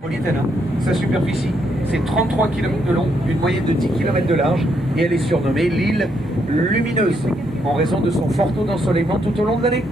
métropolitaine. Sa superficie, c'est 33 km de long, une moyenne de 10 km de large, et elle est surnommée l'île lumineuse, en raison de son fort taux d'ensoleillement tout au long de l'année.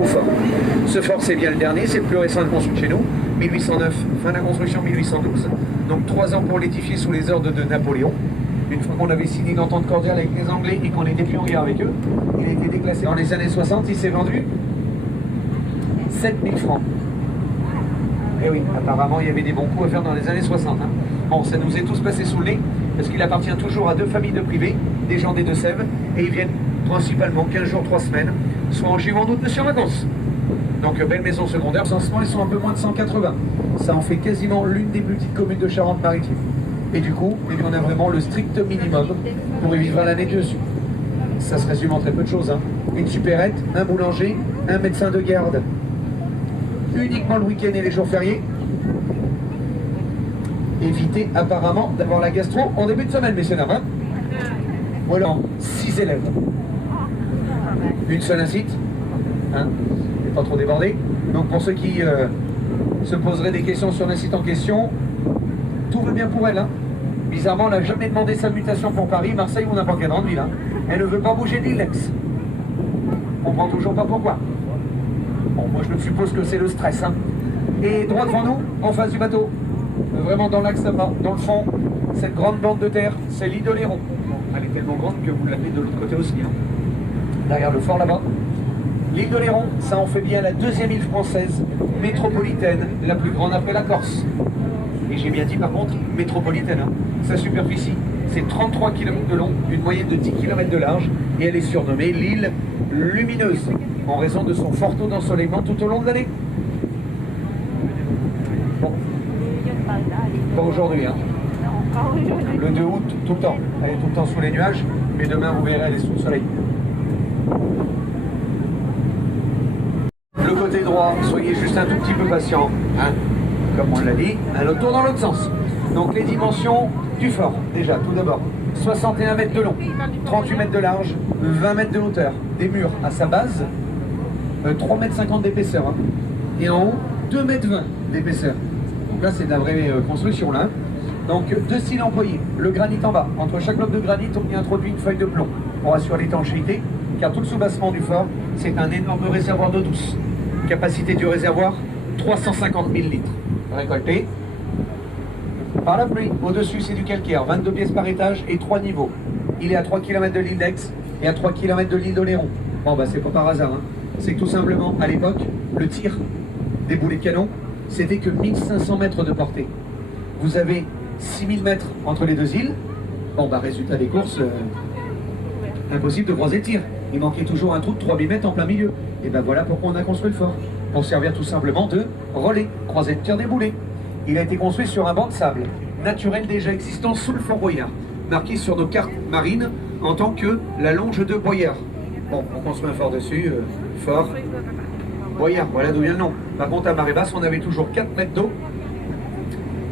Au fort. Ce fort, c'est bien le dernier, c'est le plus récent de construction chez nous, 1809, fin de la construction 1812. Donc 3 ans pour l'édifier sous les ordres de Napoléon. Une fois qu'on avait signé une entente cordiale avec les Anglais et qu'on était plus en guerre avec eux, il a été déclassé. Dans les années 60, il s'est vendu 7000 francs. Et oui, apparemment, il y avait des bons coups à faire dans les années 60. Hein. Bon, ça nous est tous passé sous le nez, parce qu'il appartient toujours à 2 familles de privés, des gens des Deux-Sèvres, et ils viennent principalement 15 jours, 3 semaines, soit en juillet ou en août, monsieur en vacances. Donc, belle maison secondaire. En ce moment, ils sont un peu moins de 180. Ça en fait quasiment l'une des plus petites communes de Charente-Maritime. Et du coup, eh bien, on a vraiment le strict minimum pour y vivre à l'année dessus. Ça se résume en très peu de choses. Hein. Une supérette, un boulanger, un médecin de garde. Uniquement le week-end et les jours fériés. Évitez apparemment d'avoir la gastro en début de semaine, messieurs dames. Hein. Voilà, 6 élèves. Une seule incite. Hein, pas trop débordé. Donc pour ceux qui se poseraient des questions sur l'incite en question, tout va bien pour elle. Hein. Bizarrement, elle n'a jamais demandé sa mutation pour Paris, Marseille ou n'importe quelle grande ville. Hein. Elle ne veut pas bouger d'Île-Lex. On ne comprend toujours pas pourquoi. Bon, moi je me suppose que c'est le stress. Hein. Et droit devant nous, en face du bateau, vraiment dans l'axe là-bas, dans le fond, cette grande bande de terre, c'est l'île de Léron. Elle est tellement grande que vous l'avez de l'autre côté aussi. Hein. Derrière le fort là-bas. L'île de Léron, ça en fait bien la 2e île française métropolitaine, la plus grande après la Corse. Et j'ai bien dit par contre métropolitaine. Hein. Sa superficie, c'est 33 km de long, une moyenne de 10 km de large, et elle est surnommée l'île lumineuse, en raison de son fort taux d'ensoleillement tout au long de l'année. Bon. Pas aujourd'hui, hein. Le 2 août, tout le temps. Elle est tout le temps sous les nuages, mais demain vous verrez, elle est sous le soleil. Le côté droit, soyez juste un tout petit peu patient, hein. Comme on l'a dit, un autre tour dans l'autre sens. Donc les dimensions du fort, déjà, tout d'abord. 61 mètres de long, 38 mètres de large, 20 mètres de hauteur. Des murs à sa base, 3,50 mètres d'épaisseur. Hein. et en haut 2,20 m d'épaisseur. Donc là c'est de la vraie construction là. Donc deux styles employés, le granit en bas. Entre chaque bloc de granit, on y introduit une feuille de plomb pour assurer l'étanchéité, car tout le soubassement du fort, c'est un énorme réservoir d'eau douce. Capacité du réservoir, 350 000 litres. Récolté par la pluie. Au-dessus, c'est du calcaire, 22 pièces par étage et 3 niveaux. Il est à 3 km de l'île d'Aix et à 3 km de l'île d'Oléron. Bon, bah c'est pas par hasard, hein. C'est que tout simplement, à l'époque, le tir des boulets de canon, c'était que 1500 mètres de portée. Vous avez 6000 mètres entre les deux îles. Bon, bah résultat des courses, impossible de croiser le tir. Il manquait toujours un trou de 3000 mètres en plein milieu. Et ben voilà pourquoi on a construit le fort. Pour servir tout simplement de relais, croisée de tir des boulets. Il a été construit sur un banc de sable, naturel déjà existant sous le fort Boyard, marqué sur nos cartes marines en tant que la longe de Boyard. Bon, on construit un fort dessus, fort Boyard, voilà d'où vient le nom. Par contre, à marée basse, on avait toujours 4 mètres d'eau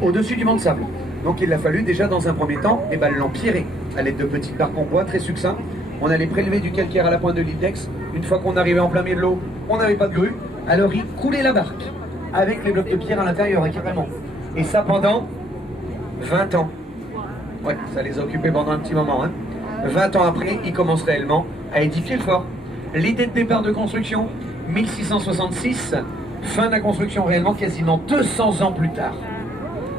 au-dessus du banc de sable. Donc il a fallu déjà dans un premier temps l'empirer à l'aide de petits barques en bois très succincts. On allait prélever du calcaire à la pointe de l'île d'Aix. Une fois qu'on arrivait en plein milieu de l'eau, on n'avait pas de grue. Alors il coulait la barque avec les blocs de pierre à l'intérieur, carrément. Et ça pendant 20 ans. Ouais, ça les a occupés pendant un petit moment. 20 ans après, ils commencent réellement à édifier le fort. L'idée de départ de construction, 1666, fin de la construction réellement quasiment 200 ans plus tard.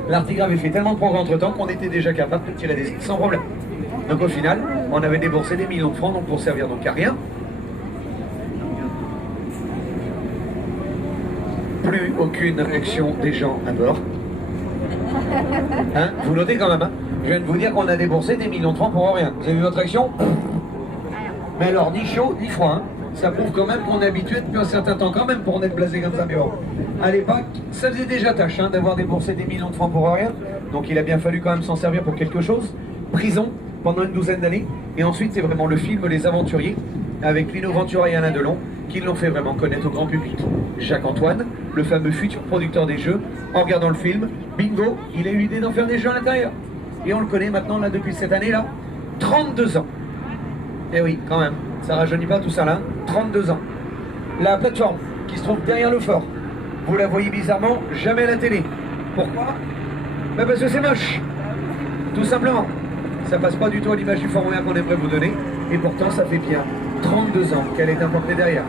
L'Artigra avait fait tellement de progrès entre temps qu'on était déjà capable de tirer des îles sans problème. Donc au final, on avait déboursé des millions de francs donc pour servir donc à rien. Plus aucune réaction des gens à bord. Hein, vous notez quand même, hein. Je viens de vous dire qu'on a déboursé des millions de francs pour rien. Vous avez vu votre réaction? Mais alors, ni chaud, ni froid, hein. Ça prouve quand même qu'on est habitué depuis un certain temps quand même pour en être blasé comme ça. Mais bon, à l'époque, ça faisait déjà tâche d'avoir déboursé des millions de francs pour rien. Donc il a bien fallu quand même s'en servir pour quelque chose. Prison pendant une douzaine d'années. Et ensuite, c'est vraiment le film Les Aventuriers, avec Lino Ventura et Alain Delon, qui l'ont fait vraiment connaître au grand public. Jacques Antoine, le fameux futur producteur des jeux, en regardant le film, bingo, il a eu l'idée d'en faire des jeux à l'intérieur. Et on le connaît maintenant, là, depuis cette année-là, 32 ans. Eh oui, quand même, ça rajeunit pas tout ça là, 32 ans. La plateforme qui se trouve derrière le fort, vous la voyez bizarrement jamais à la télé. Pourquoi? Ben parce que c'est moche, tout simplement. Ça passe pas du tout à l'image du fort royal qu'on aimerait vous donner, et pourtant ça fait bien 32 ans qu'elle est implantée derrière.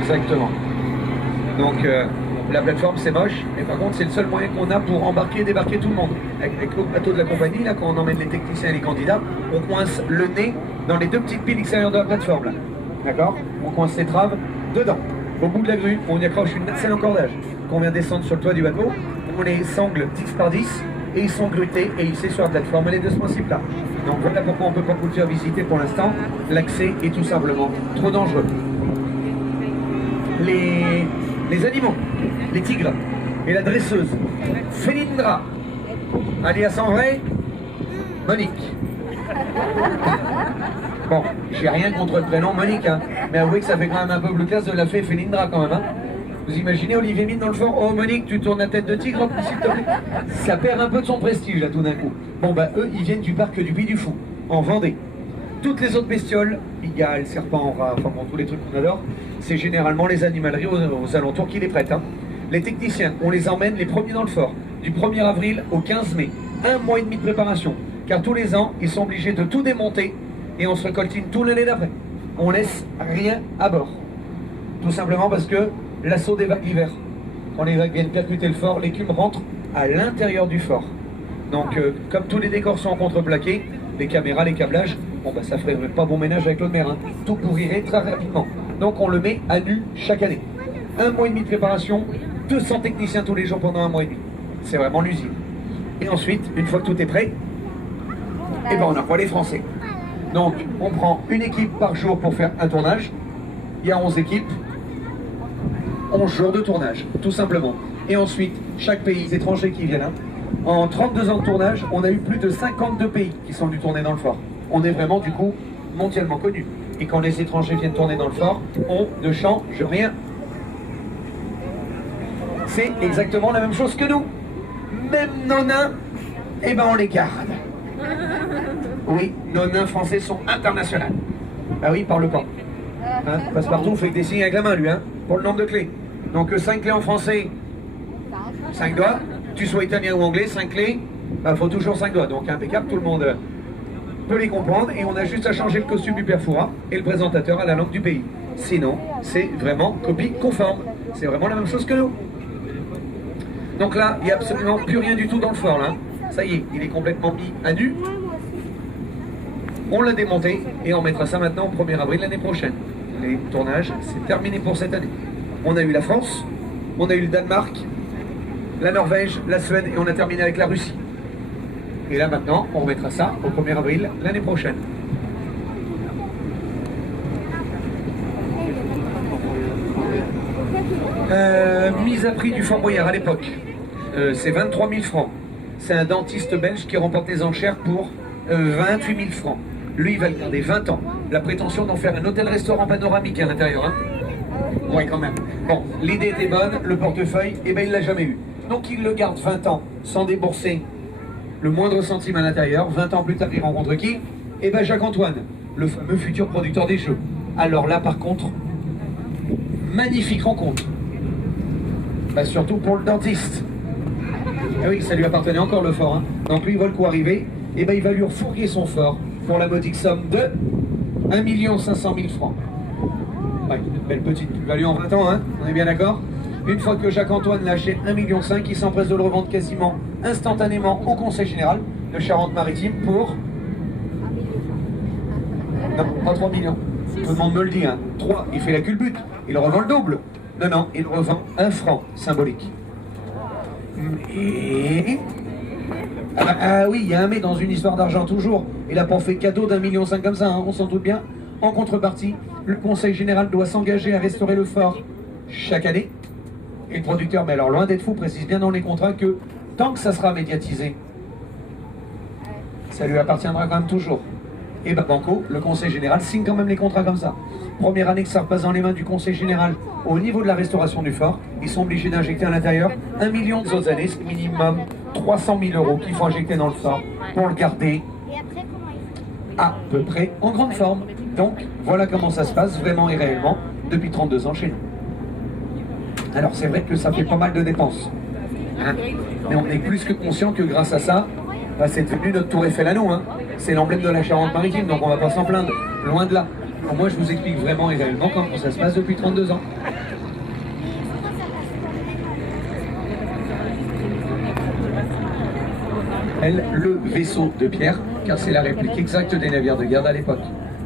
Exactement. Donc la plateforme c'est moche, mais par contre c'est le seul moyen qu'on a pour embarquer et débarquer tout le monde. Avec l'autre bateau de la compagnie, là, quand on emmène les techniciens et les candidats, on coince le nez dans les deux petites piles extérieures de la plateforme là. D'accord? On coince les traves dedans. Au bout de la grue, on y accroche une nacelle en cordage. Quand on vient descendre sur le toit du bateau, on les sangle 10 par 10 et ils sont grutés et hissés sur la plateforme. Elle est de ce principe-là. Donc voilà pourquoi on ne peut pas vous le faire visiter pour l'instant. L'accès est tout simplement trop dangereux. Les animaux, les tigres et la dresseuse, Félindra, alias en vrai, Monique. Bon, j'ai rien contre le prénom Monique, hein, mais avouez que ça fait quand même un peu plus classe de la fée Félindra quand même. Hein. Vous imaginez Olivier Mine dans le fort? Oh Monique, tu tournes la tête de tigre, s'il te plaît. Ça perd un peu de son prestige là tout d'un coup. Bon bah eux, ils viennent du parc du Puy du Fou, en Vendée. Toutes les autres bestioles, igales, serpents, rats, enfin bon, tous les trucs qu'on adore, c'est généralement les animaleries aux alentours qui les prêtent. Hein. Les techniciens, on les emmène les premiers dans le fort, du 1er avril au 15 mai. 1 mois et demi de préparation, car tous les ans, ils sont obligés de tout démonter et on se récoltine tout l'année d'après. On laisse rien à bord. Tout simplement parce que l'assaut des vagues l'hiver, quand les vagues viennent percuter le fort, l'écume rentre à l'intérieur du fort. Donc, comme tous les décors sont en contreplaqué, les caméras, les câblages, bon bah ça ferait pas bon ménage avec l'eau de mer, hein. Tout pourrirait très rapidement. Donc on le met à nu chaque année. 1 mois et demi de préparation, 200 techniciens tous les jours pendant 1 mois et demi. C'est vraiment l'usine. Et ensuite, une fois que tout est prêt, eh ben on envoie les Français. Donc on prend une équipe par jour pour faire un tournage. Il y a 11 équipes, 11 jours de tournage, tout simplement. Et ensuite, chaque pays, les étrangers qui viennent, hein. En 32 ans de tournage, on a eu plus de 52 pays qui sont venus tourner dans le fort. On est vraiment, du coup, mondialement connus. Et quand les étrangers viennent tourner dans le fort, on ne change rien. C'est exactement la même chose que nous. Même nos nains, eh ben on les garde. Oui, nos nains français sont internationaux. Ah oui, parle pas. Hein, Passepartout fait des signes avec la main, lui, hein, pour le nombre de clés. Donc 5 clés en français, 5 doigts. Tu sois italien ou anglais, 5 clés, il faut toujours 5 doigts. Donc impeccable, tout le monde peut les comprendre. Et on a juste à changer le costume du père Fouras et le présentateur à la langue du pays. Sinon, c'est vraiment copie conforme. C'est vraiment la même chose que nous. Donc là, il n'y a absolument plus rien du tout dans le fort, là. Ça y est, il est complètement mis à nu. On l'a démonté et on mettra ça maintenant au 1er avril l'année prochaine. Les tournages, c'est terminé pour cette année. On a eu la France, on a eu le Danemark, la Norvège, la Suède et on a terminé avec la Russie. Et là maintenant, on remettra ça au 1er avril l'année prochaine. Mise à prix du Fort Boyard à l'époque, c'est 23 000 francs. C'est un dentiste belge qui remporte les enchères pour 28 000 francs. Lui, il va le garder 20 ans. La prétention d'en faire un hôtel-restaurant panoramique à l'intérieur. Hein. Oui, quand même. Bon, l'idée était bonne, le portefeuille, eh ben, il l'a jamais eu. Donc il le garde 20 ans sans débourser le moindre centime à l'intérieur. 20 ans plus tard, il rencontre qui? Eh ben Jacques-Antoine, le fameux futur producteur des jeux. Alors là, par contre, magnifique rencontre. Bah, surtout pour le dentiste. Eh oui, ça lui appartenait encore le fort. Hein. Donc lui, il voit le coup arriver, et ben il va lui refourguer son fort pour la modique somme de 1 500 000 francs. Ouais, une belle petite plus-value en 20 ans, hein, on est bien d'accord? Une fois que Jacques-Antoine l'a acheté 1,5 million, il s'empresse de le revendre quasiment instantanément au Conseil Général de Charente-Maritime pour... Non, pas 3 millions. Tout le monde me le dit, hein. 3, il fait la culbute, il revend le double. Non, non, il revend 1 franc symbolique. Et... Ah oui, il y a un mais dans une histoire d'argent toujours. Il n'a pas fait cadeau d'1,5 million comme ça, hein, on s'en doute bien. En contrepartie, le Conseil Général doit s'engager à restaurer le fort chaque année. Et le producteur, mais alors loin d'être fou, précise bien dans les contrats que tant que ça sera médiatisé, ça lui appartiendra quand même toujours. Et ben banco, le Conseil Général signe quand même les contrats comme ça. Première année que ça repasse dans les mains du Conseil Général au niveau de la restauration du fort, ils sont obligés d'injecter à l'intérieur 1 million. Les autres années, c'est minimum 300 000 euros qu'il faut injecter dans le fort pour le garder à peu près en grande forme. Donc voilà comment ça se passe vraiment et réellement depuis 32 ans chez nous. Alors c'est vrai que ça fait pas mal de dépenses, hein, mais on est plus que conscient que grâce à ça, bah, c'est devenu notre tour Eiffel à nous. Hein. C'est l'emblème de la Charente-Maritime, donc on va pas s'en plaindre, loin de là. Alors moi je vous explique vraiment et réellement comment ça se passe depuis 32 ans. Elle, le vaisseau de pierre, car c'est la réplique exacte des navires de guerre à l'époque.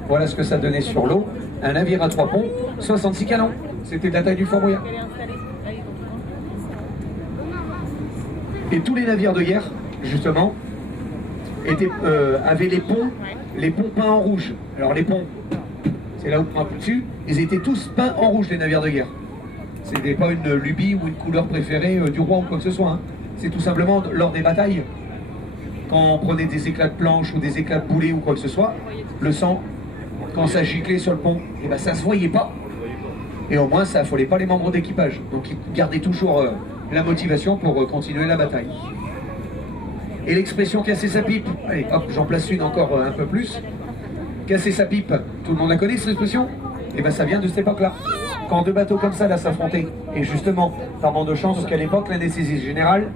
Voilà ce que ça donnait sur l'eau. Un navire à 3 ponts, 66 canons. C'était de la taille du Fort Boyard. Et tous les navires de guerre, justement, avaient les ponts peints en rouge. Alors les ponts, c'est là où on appuie dessus, ils étaient tous peints en rouge, les navires de guerre. C'était pas une lubie ou une couleur préférée du roi ou quoi que ce soit. Hein. C'est tout simplement lors des batailles, quand on prenait des éclats de planche ou des éclats de boulet ou quoi que ce soit, le sang, quand ça giclait sur le pont, et ben ça se voyait pas. Et au moins ça affolait pas les membres d'équipage. Donc ils gardaient toujours la motivation pour continuer la bataille. Et l'expression casser sa pipe, allez hop, j'en place une encore un peu plus. Casser sa pipe, tout le monde la connaît cette expression? Et ben ça vient de cette époque-là. Quand deux bateaux comme ça là s'affrontaient, et justement, par manque de chance, parce qu'à l'époque, l'anesthésie générale,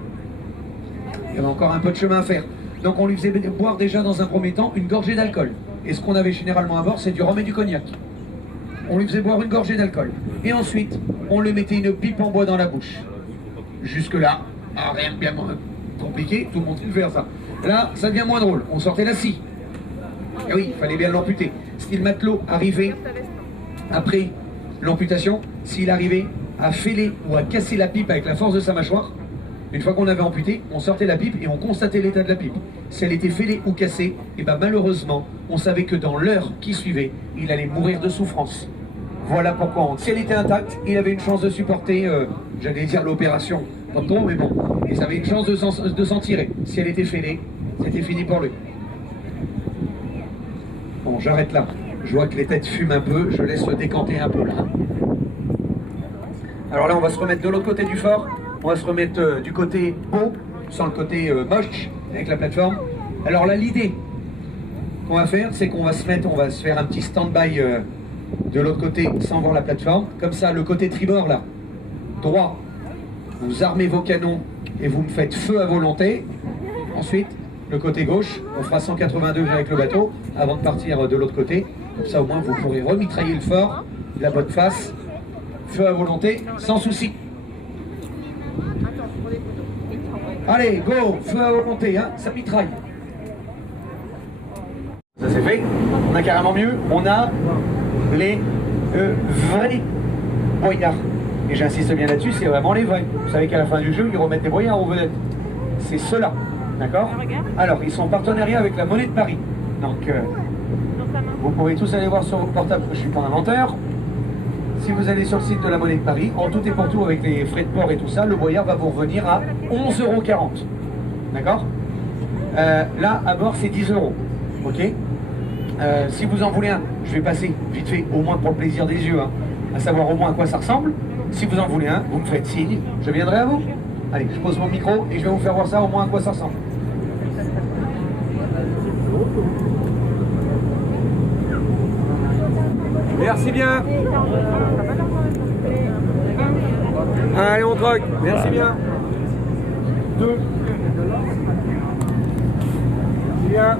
il y avait encore un peu de chemin à faire. Donc on lui faisait boire déjà dans un premier temps une gorgée d'alcool. Et ce qu'on avait généralement à bord, c'est du rhum et du cognac. On lui faisait boire une gorgée d'alcool. Et ensuite, on lui mettait une pipe en bois dans la bouche. Jusque-là, rien de bien compliqué, tout le monde sait faire ça. Là, ça devient moins drôle. On sortait la scie. Et oui, il fallait bien l'amputer. Si le matelot arrivait après l'amputation, s'il arrivait à fêler ou à casser la pipe avec la force de sa mâchoire, une fois qu'on avait amputé, on sortait la pipe et on constatait l'état de la pipe. Si elle était fêlée ou cassée, et ben malheureusement, on savait que dans l'heure qui suivait, il allait mourir de souffrance. Voilà pourquoi, si elle était intacte, il avait une chance de supporter, j'allais dire l'opération, pas trop, mais bon, il avait une chance de s'en tirer. Si elle était fêlée, c'était fini pour lui. Bon, j'arrête là. Je vois que les têtes fument un peu, je laisse décanter un peu là. Alors là, on va se remettre de l'autre côté du fort. On va se remettre du côté beau, sans le côté moche, avec la plateforme. Alors là, l'idée qu'on va faire, c'est qu'on va se mettre, on va se faire un petit stand-by de l'autre côté sans voir la plateforme. Comme ça, le côté tribord là, droit, vous armez vos canons et vous me faites feu à volonté. Ensuite, le côté gauche, on fera 180 degrés avec le bateau avant de partir de l'autre côté. Comme ça, au moins, vous pourrez remitrailler le fort, la bonne face, feu à volonté, sans souci. Allez, go, feu à volonté, hein, ça mitraille. Ça c'est fait. On a carrément mieux. On a les vrais boyards. Et j'insiste bien là-dessus, c'est vraiment les vrais. Vous savez qu'à la fin du jeu, ils remettent des boyards aux vedettes. C'est ceux-là. D'accord? Alors, ils sont en partenariat avec la Monnaie de Paris. Donc, vous pouvez tous aller voir sur vos portables, je ne suis pas inventeur. Si vous allez sur le site de la Monnaie de Paris, en tout et pour tout, avec les frais de port et tout ça, le boyard va vous revenir à 11,40 €. D'accord? Là, à bord, c'est 10 €. Ok? Si vous en voulez un, je vais passer vite fait, au moins pour le plaisir des yeux, hein, à savoir au moins à quoi ça ressemble. Si vous en voulez un, vous me faites signe, je viendrai à vous. Allez, je pose mon micro et je vais vous faire voir ça au moins à quoi ça ressemble. Merci bien. Allez, on troque. Merci bien. 2. Bien.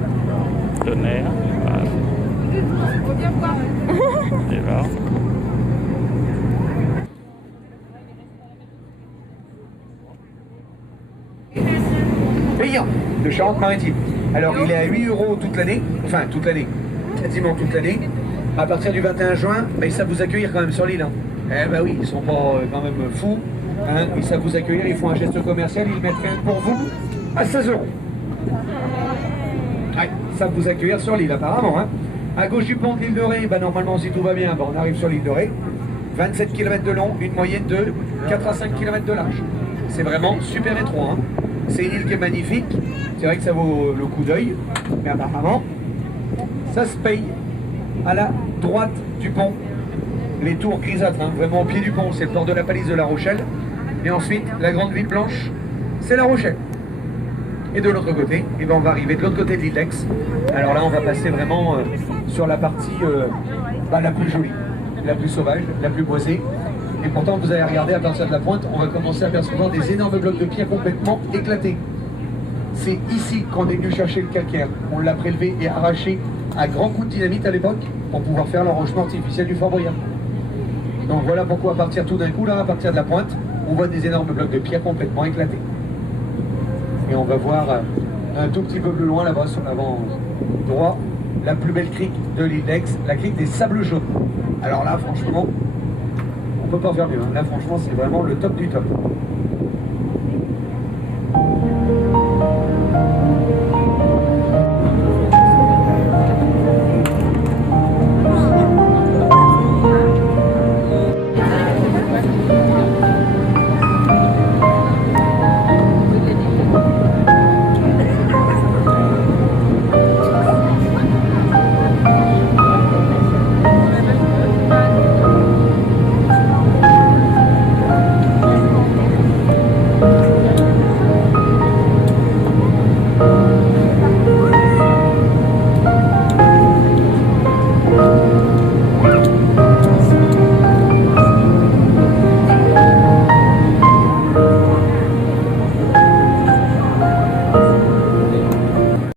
Tonnerre. Et là. Payant de Charente-Maritime. Alors il est à 8 € toute l'année, enfin toute l'année, quasiment toute l'année. À partir du 21 juin, ils savent vous accueillir quand même sur l'île. Hein. Eh ben oui, ils sont pas quand même fous. Hein. Ils savent vous accueillir, ils font un geste commercial, ils mettent rien pour vous à 16 €. Ouais, ils savent vous accueillir sur l'île apparemment. Hein. À gauche du pont de l'île de Ré, ben, normalement si tout va bien, ben, on arrive sur l'île de Ré. 27 km de long, une moyenne de 4 à 5 km de large. C'est vraiment super étroit. Hein. C'est une île qui est magnifique. C'est vrai que ça vaut le coup d'œil, mais apparemment, ça se paye. À la droite du pont, les tours grisâtres, hein, vraiment au pied du pont, c'est le port de la Palisse de La Rochelle. Et ensuite, la grande ville blanche, c'est La Rochelle. Et de l'autre côté, eh ben, on va arriver de l'autre côté de l'île d'Aix. Alors là, on va passer vraiment sur la partie la plus jolie, la plus sauvage, la plus boisée. Et pourtant, vous allez regarder à partir de la pointe, on va commencer à percevoir des énormes blocs de pierre complètement éclatés. C'est ici qu'on est venu chercher le calcaire. On l'a prélevé et arraché à grands coups de dynamite à l'époque pour pouvoir faire l'enrochement artificiel du Fort Boyard. Donc voilà pourquoi à partir tout d'un coup, là, à partir de la pointe, on voit des énormes blocs de pierre complètement éclatés. Et on va voir un tout petit peu plus loin là-bas sur l'avant droit, la plus belle crique de l'île d'Aix, la crique des Sables Jaunes. Alors là, franchement, on peut pas faire mieux. Hein. Là, franchement, c'est vraiment le top du top.